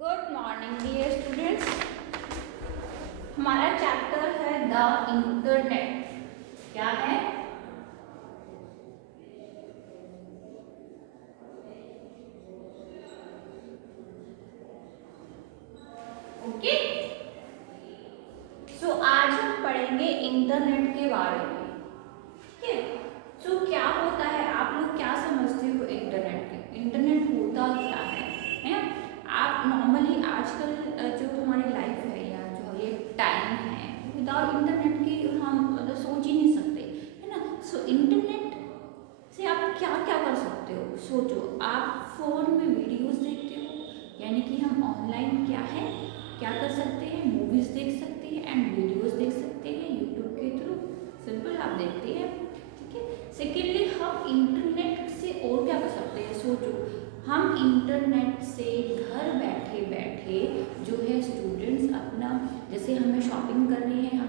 Good morning dear students. हमारा chapter है the internet. क्या है? ओके, सो आज हम पढ़ेंगे इंटरनेट के बारे में। ठीक है, सो क्या होता है, आप लोग क्या समझते हो इंटरनेट के? इंटरनेट होता क्या है ना? आप नॉर्मली आजकल जो हमारी लाइफ है या जो ये टाइम है, विदाउट इंटरनेट की हम मतलब सोच ही नहीं सकते, है ना? सो इंटरनेट से आप क्या क्या कर सकते हो? सोचो, आप फोन में वीडियोस देखते हो, यानी कि हम ऑनलाइन क्या है, क्या कर सकते हैं? मूवीज देख सकते हैं एंड वीडियोस देख सकते हैं यूट्यूब के थ्रू। सिंपल, आप देखते हैं। ठीक है, सेकेंडली हम इंटरनेट से और क्या कर सकते हैं? सोचो, हम इंटरनेट से घर बैठे बैठे जो है स्टूडेंट्स अपना, जैसे हमें शॉपिंग करनी है, हम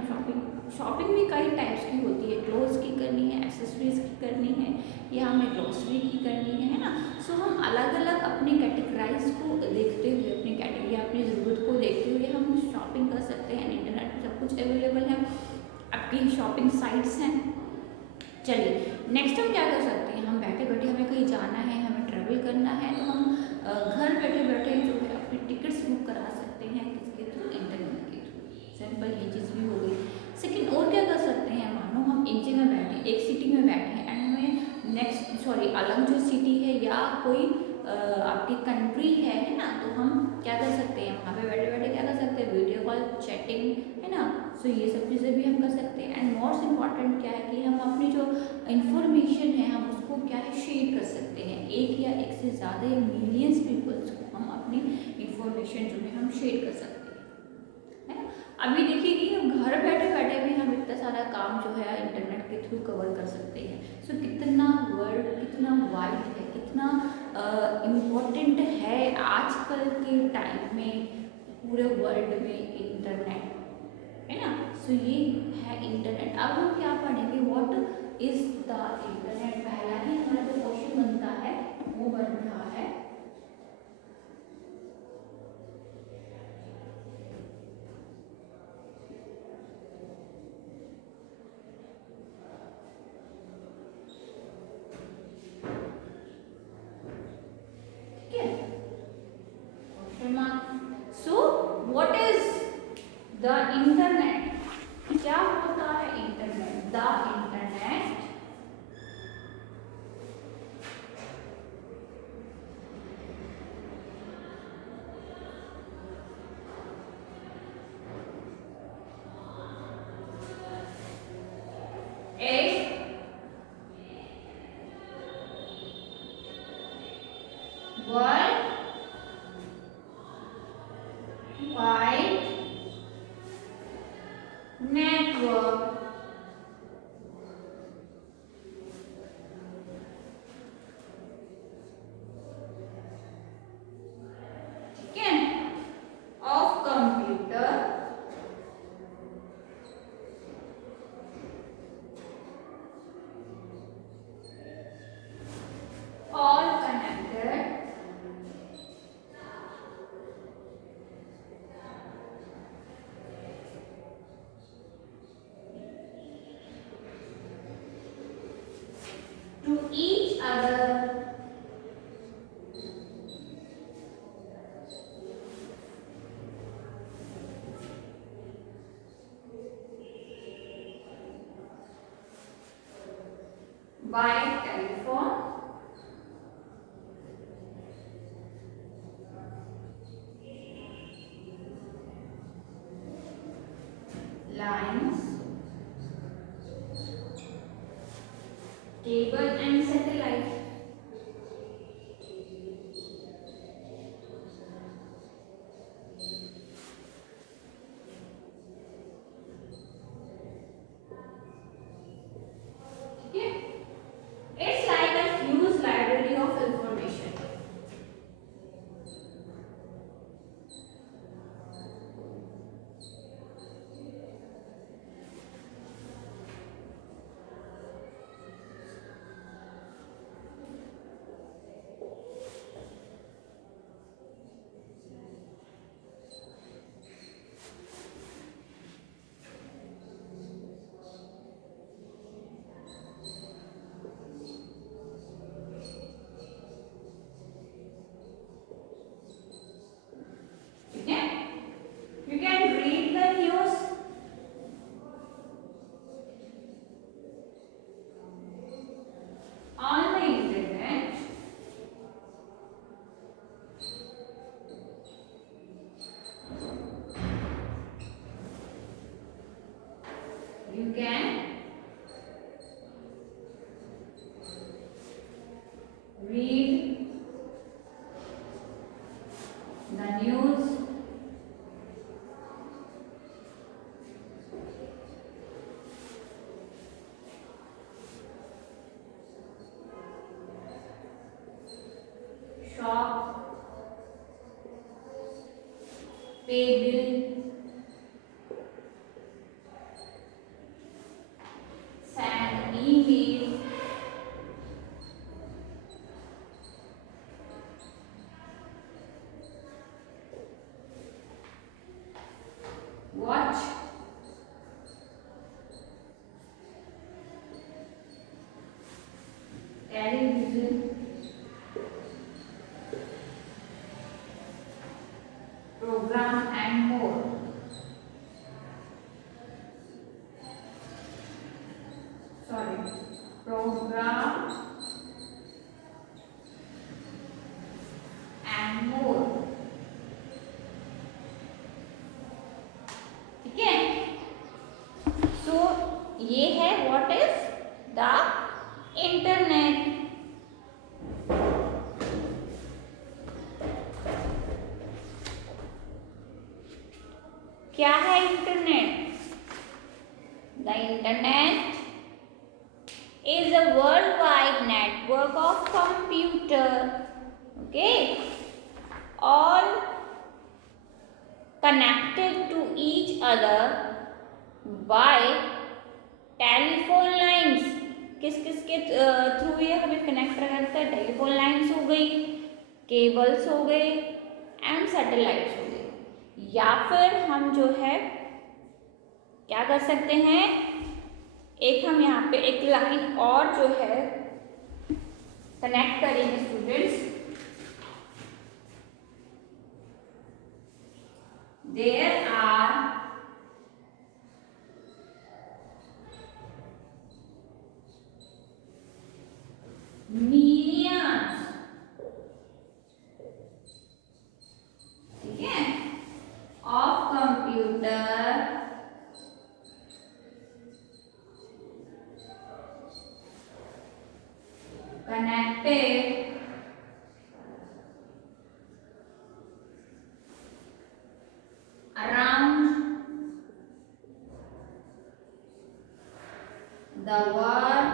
शॉपिंग भी कई टाइप्स की होती है। क्लोथ्स की करनी है, एक्सेसरीज की करनी है, या हमें ग्रोसरी की करनी है ना? सो हम अलग अलग अपनी कैटेगराइज को देखते हुए, अपनी कैटेगरी, अपनी ज़रूरत को देखते हुए हम शॉपिंग कर सकते हैं। इंटरनेट पर सब कुछ अवेलेबल है, आपकी शॉपिंग साइट्स हैं। चलिए नेक्स्ट हम क्या कर सकते हैं? हम बैठे बैठे, हमें कहीं जाना है, हमें ट्रैवल करना है, तो हम घर बैठे बैठे जो है अपनी टिकट्स बुक करा सकते हैं। किसके थ्रू? इंटरनेट के थ्रू। सिंपल, ये चीज़ भी हो गई। सेकेंड, और क्या कर सकते हैं? मानो हम एक जगह बैठे, एक सिटी में बैठे हैं एंड हमें अलग जो सिटी है या कोई आपकी कंट्री है ना, तो हम क्या कर सकते हैं? वहाँ पे बैठे बैठे क्या कर सकते हैं? वीडियो कॉल, चैटिंग, है ना? सो ये सब चीज़ें भी हम कर सकते हैं। एंड मोस्ट इम्पॉर्टेंट क्या है कि हम अपनी जो इंफॉर्मेशन है, हम उसको क्या है, शेयर कर सकते हैं। एक या एक से ज़्यादा या मिलियंस पीपल्स को हम अपनी इंफॉर्मेशन जो है हम शेयर कर सकते हैं, है ना? अभी देखिए कि हम घर बैठे बैठे भी हम इतना सारा काम जो है इंटरनेट के थ्रू कवर कर सकते हैं। सो कितना वर्ल्ड, कितना वाइड है, कितना इम्पोर्टेंट है आजकल के टाइम में पूरे वर्ल्ड में इंटरनेट, है ना? सो ये है इंटरनेट। अब हम क्या पढ़ेंगे? What is the internet. पहला ही हमारा जो क्वेश्चन बनता है वो बन रहा है, ठीक है, question mark. So what is the internet? क्या होता है internet? The internet is world wide network ठीक है, of computer all connected to each other by telephone, lines, cable and satellite। ठीक है, it's like a news, shop, पे bill, send email, watch, television, program and more. Sorry, program and more. ठीक है, so ये है what is the internet. क्या है internet? The internet is a worldwide network of computer, okay, all connected to each other by telephone lines। किस किस के थ्रू ये हमें कनेक्ट करता है? टेलीफोन लाइन्स हो गई, केबल्स हो गए एंड सैटेलाइट्स हो गए। या फिर हम जो है क्या कर सकते हैं, एक हम यहाँ पे एक लाइन और जो है कनेक्ट करेंगे स्टूडेंट्स। देयर आर मिलियंस, ठीक है, of computer connected around the world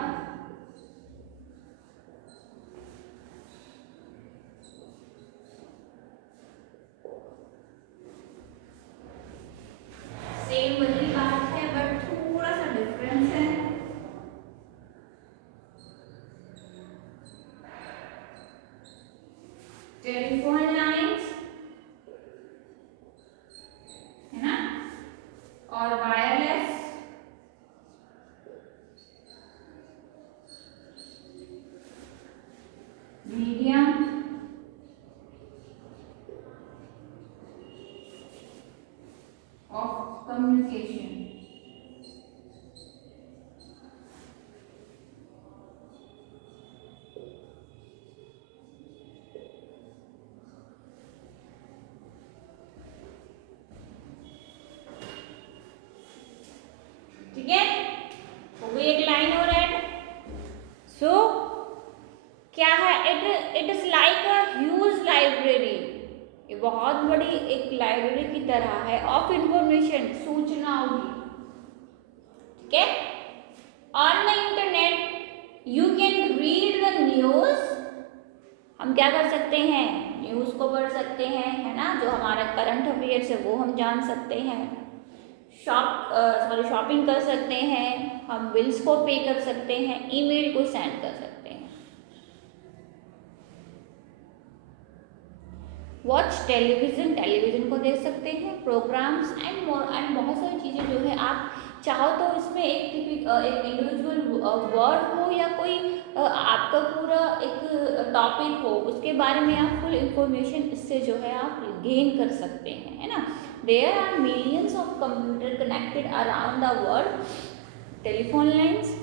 same वही बात है बट थोड़ा सा डिफरेंस है। टेलीफोन लाइन्स है ना, और वायरलेस मीडियम ऑफ कम्युनिकेशन। ठीक है, हो गई एक लाइन और ऐड। सो क्या है, it is like a huge library, ये बहुत बड़ी एक लाइब्रेरी की तरह है ऑफ इंफॉर्मेशन, सूचनाओं की। ठीक है, on the internet you can read the news, हम क्या कर सकते हैं, न्यूज को पढ़ सकते हैं, है ना, जो हमारा करंट अफेयर्स है वो हम जान सकते हैं, शॉपिंग कर सकते हैं, हम बिल्स को पे कर सकते हैं, ईमेल को सेंड कर सकते हैं। वॉच टेलीविजन, टेलीविजन को देख सकते हैं, प्रोग्राम्स एंड बहुत सारी चीज़ें जो है आप चाहो तो इसमें एक इंडिविजुअल वर्ड हो या कोई आपका पूरा एक टॉपिक हो, उसके बारे में आप फुल इंफॉर्मेशन इससे जो है आप गेन कर सकते हैं, है ना। There are millions of computer connected around the world, telephone lines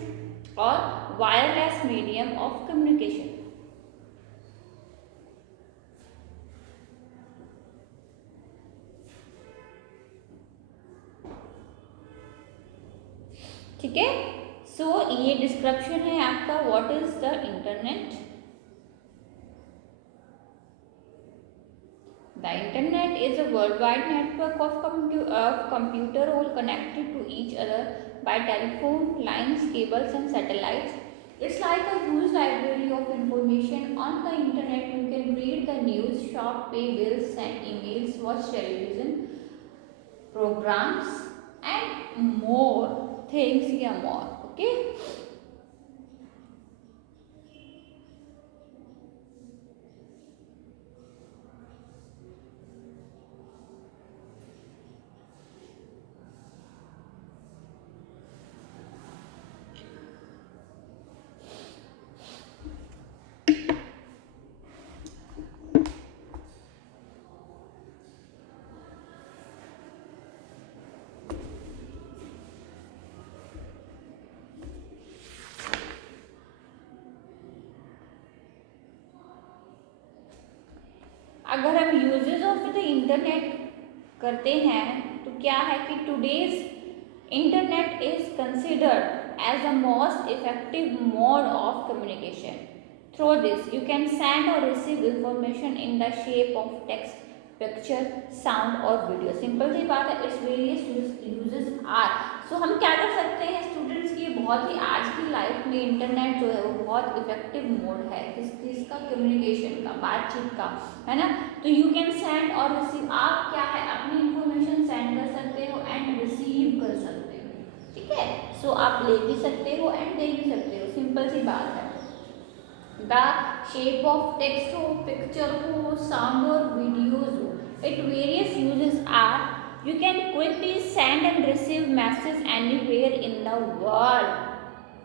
और वायरलेस मीडियम ऑफ कम्युनिकेशन। ठीक है, सो ये डिस्क्रिप्शन है आपका what is the internet. The internet is a a worldwide network of computer all connected to each other by telephone lines, cables and satellites. It's like a huge library of information on the internet. You can read the news, shop, pay bills, send emails, watch television programs and more things, yeah, more. Okay. अगर हम usage of the internet करते हैं तो क्या है कि today's internet is considered as the most effective mode of communication. Through this you can send और receive information in the shape of text, picture, sound और वीडियो. सिंपल सी बात है. It's various uses are. So हम क्या कर सकते हैं स्टूडेंट्स की, बहुत ही आज की लाइफ में इंटरनेट जो है वो बहुत इफेक्टिव मोड है किस चीज़ का, कम्युनिकेशन का, बातचीत का, है ना. तो यू कैन सेंड और रिसीव. आप क्या है अपनी इंफॉर्मेशन सेंड कर सकते हो एंड रिसीव कर सकते हो. ठीक है. सो आप ले भी सकते हो एंड दे भी सकते हो. सिंपल सी बात है. द शेप ऑफ टेक्स्ट हो, पिक्चर हो, साउंड और वीडियोज हो, it various uses are. You can quickly send and receive messages anywhere in the world.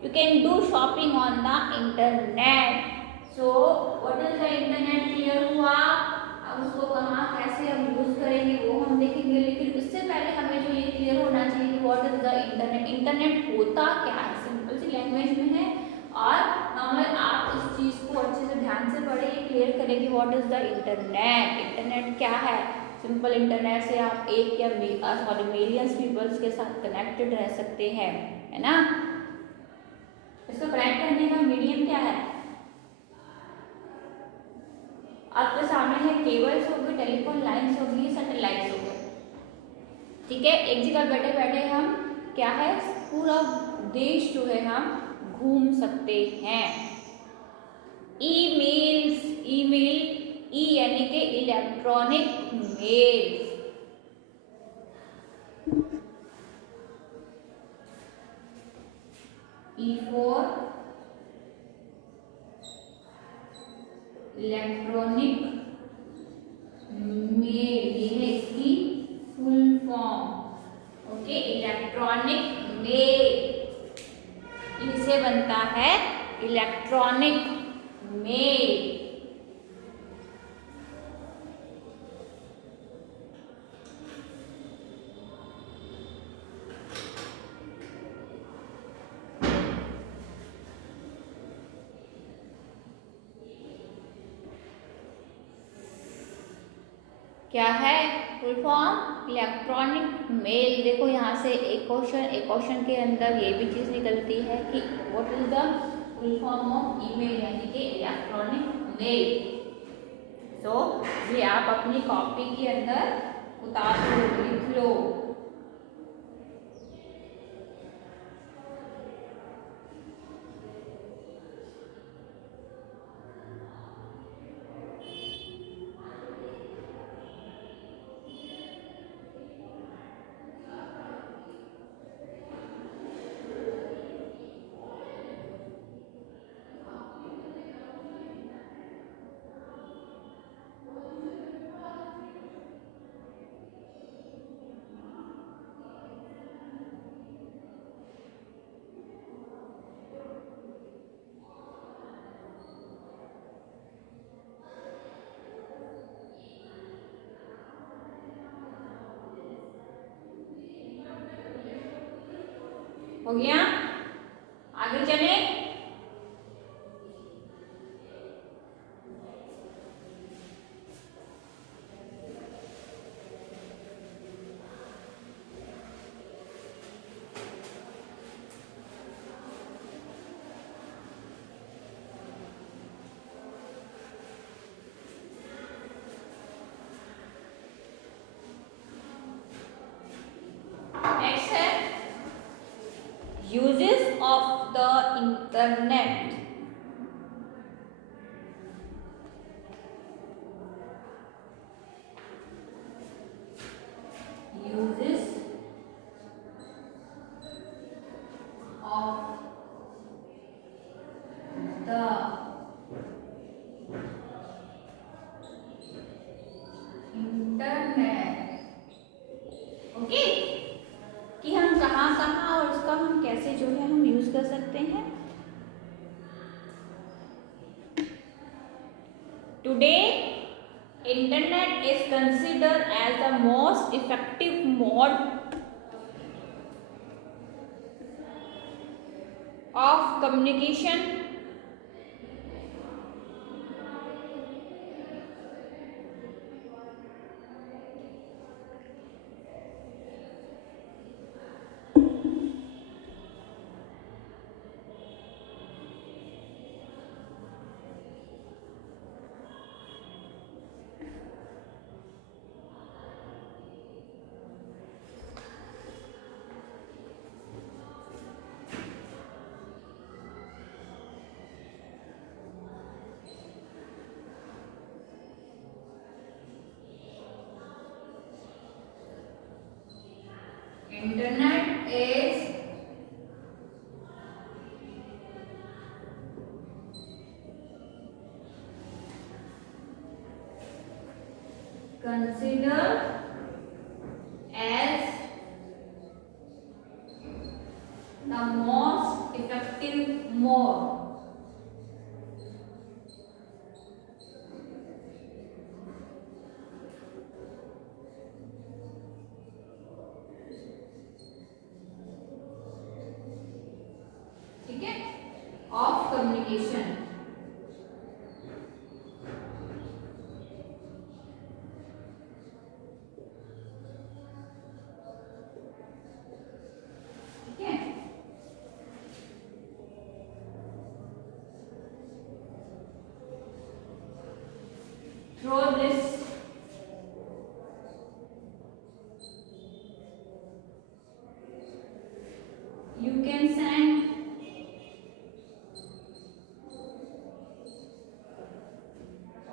You can do shopping on the internet. So what is the internet? Clear हुआ. अब उसको कहाँ कैसे हम यूज करेंगे वो हम देखेंगे, लेकिन उससे पहले हमें जो ये क्लियर होना चाहिए कि what is the internet. Internet होता क्या है, सिंपल सी लैंग्वेज में है और नॉर्मल आप इस चीज़ को अच्छे से ध्यान से पढ़िए, क्लियर करें कि what is the internet. Internet क्या है. सिंपल इंटरनेट से आप एक या मिलियंस पीपल्स के साथ कनेक्टेड रह सकते हैं, है ना. इसको कनेक्ट करने का मीडियम क्या है. आपके सामने है केबल्स हो गए, टेलीफोन लाइंस होगी, सैटेलाइट्स हो गए. ठीक है. एक जगह बैठे बैठे हम क्या है पूरा देश जो है हम घूम सकते हैं. ईमेल्स, ईमेल, ई यानी कि electronic mail. E for electronic mail, ये है इसकी full form. Okay. Electronic mail इसे बनता है इलेक्ट्रॉनिक मेल. क्या है फुल फॉर्म इलेक्ट्रॉनिक मेल. देखो यहाँ से एक क्वेश्चन के अंदर ये भी चीज़ निकलती है कि what is the full form of email यानी कि इलेक्ट्रॉनिक मेल. सो ये आप अपनी कॉपी के अंदर उतार लो, लिख लो. हो गया. आगे चले. uses of the internet. Uses of the internet. Okay, कि हम कहाँ कहाँ और उसका हम कैसे जो है हम यूज कर सकते हैं. Today, internet is considered as the most effective mode of communication internet is considered as the most effective mode ठीक है of communication. ठीक है, through this you can send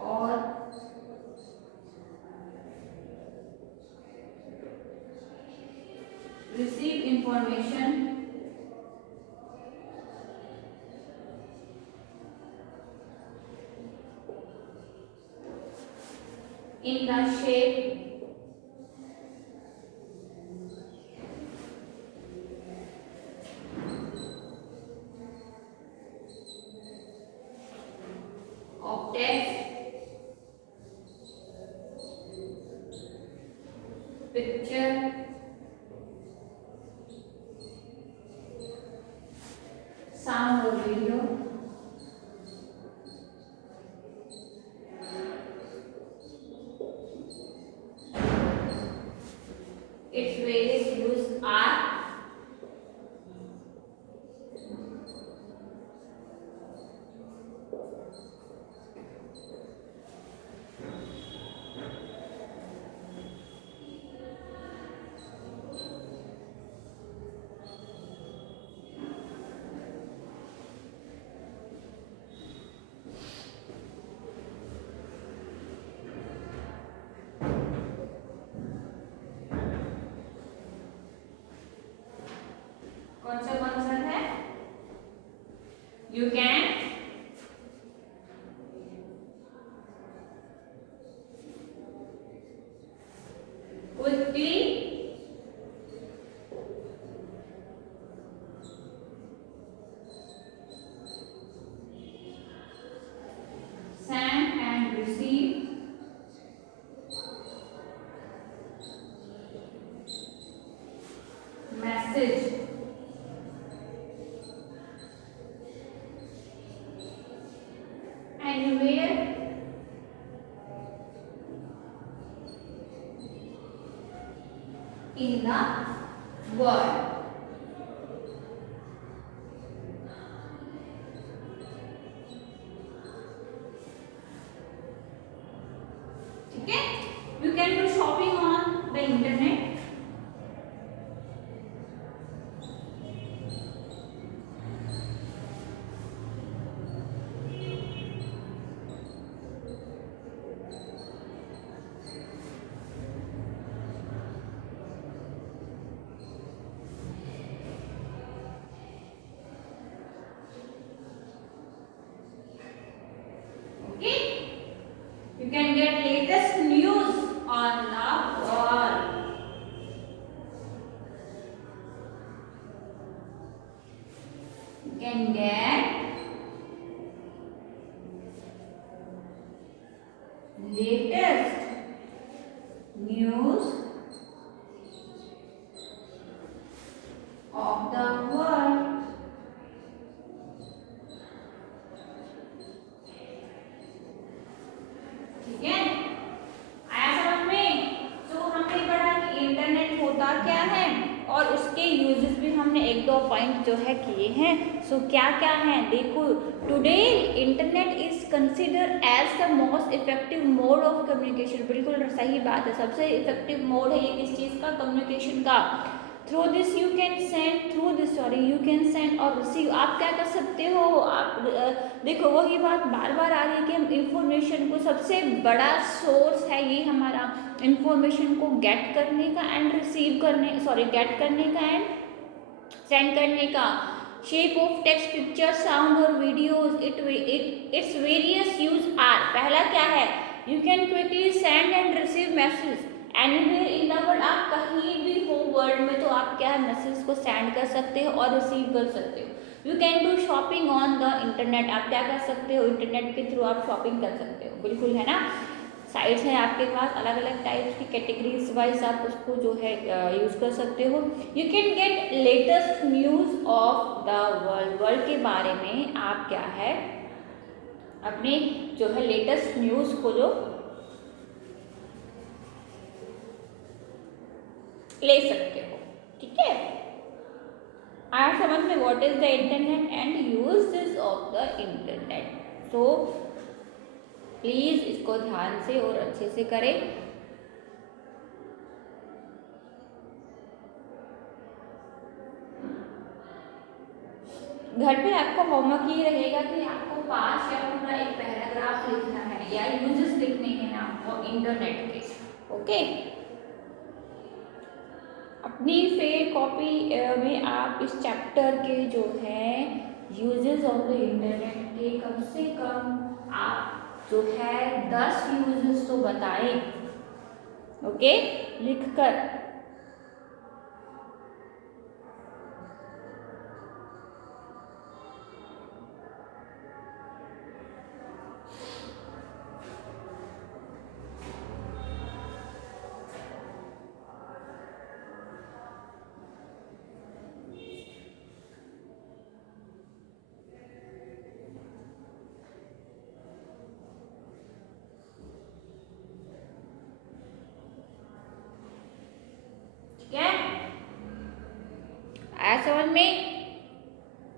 or receive information in the shape of text, picture, sound or video. Its various uses are कौन सा है you can quickly send and receive message anywhere in the world. ठीक है, you can do shopping on the internet. get latest news on the world. You can get latest news of the world. ठीक है, आया समझ में? तो हमने पढ़ा कि इंटरनेट होता क्या है और उसके यूजेस भी हमने एक दो पॉइंट जो है किए हैं। सो क्या क्या है देखो, today internet is consider as the most effective mode of communication. बिल्कुल सही बात है, सबसे इफेक्टिव मोड है ये किस चीज़ का, कम्युनिकेशन का। Through this you can send you can send और रिसीव। आप क्या कर सकते हो, आप देखो वही बात बार बार आ रही है कि हम इंफॉर्मेशन को, सबसे बड़ा सोर्स है ये हमारा इंफॉर्मेशन को गेट करने का एंड रिसीव करने, गेट करने का एंड सेंड करने का। Shape of text, picture, sound और videos, it's various use are. पहला क्या है, you can quickly send and receive message anywhere in the world. आप कहीं भी हो वर्ल्ड में तो आप क्या है, मैसेज को सेंड कर सकते हो और रिसीव कर सकते हो। You can do shopping on the internet. आप क्या कर सकते हो, इंटरनेट के थ्रू आप शॉपिंग कर सकते हो। बिल्कुल है ना, साइट्स हैं आपके पास अलग अलग टाइप्स की, कैटेगरीज वाइज आप उसको जो है यूज़ कर सकते हो। You can get latest news of the world. World के बारे में आप क्या है, अपने जो है लेटेस्ट न्यूज़ को जो ले सकते हो। ठीक है, आया समझ में, what is the internet and uses of the internet. So please इसको ध्यान से और अच्छे से करें। घर पे आपका होमवर्क ये रहेगा कि आपको 5 या पूरा एक पैराग्राफ लिखना है या यूजेस लिखने हैं आपको इंटरनेट के। ओके, अपनी फेयर कॉपी में आप इस चैप्टर के जो है यूजेस ऑफ द इंटरनेट के कम से कम आप जो है 10 यूजेस तो बताएं। ओके, लिखकर। आया समझ में,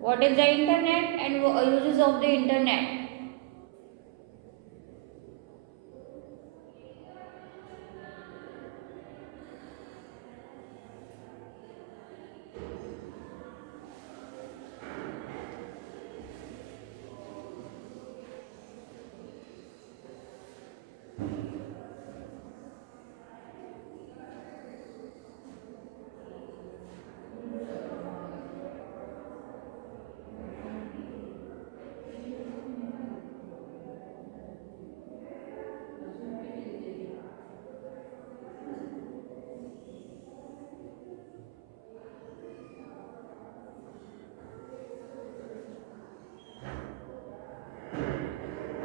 what is the internet and uses of the internet.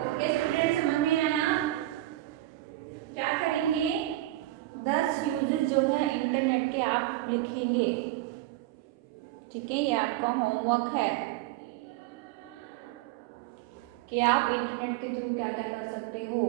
Okay student, समझ में आया? क्या करेंगे, 10 यूजेस जो है इंटरनेट के आप लिखेंगे। ठीक है, ये आपका होमवर्क है कि आप इंटरनेट के थ्रू क्या क्या कर सकते हो।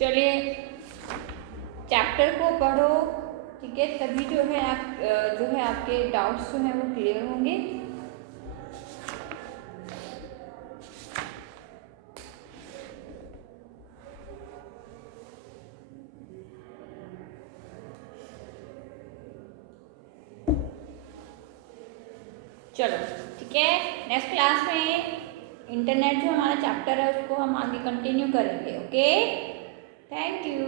चलिए चैप्टर को पढ़ो, ठीक है, तभी जो है आपके डाउट्स जो हैं वो क्लियर होंगे। चलो ठीक है, नेक्स्ट क्लास में इंटरनेट जो हमारा चैप्टर है उसको हम आगे कंटिन्यू करेंगे। Okay, thank you.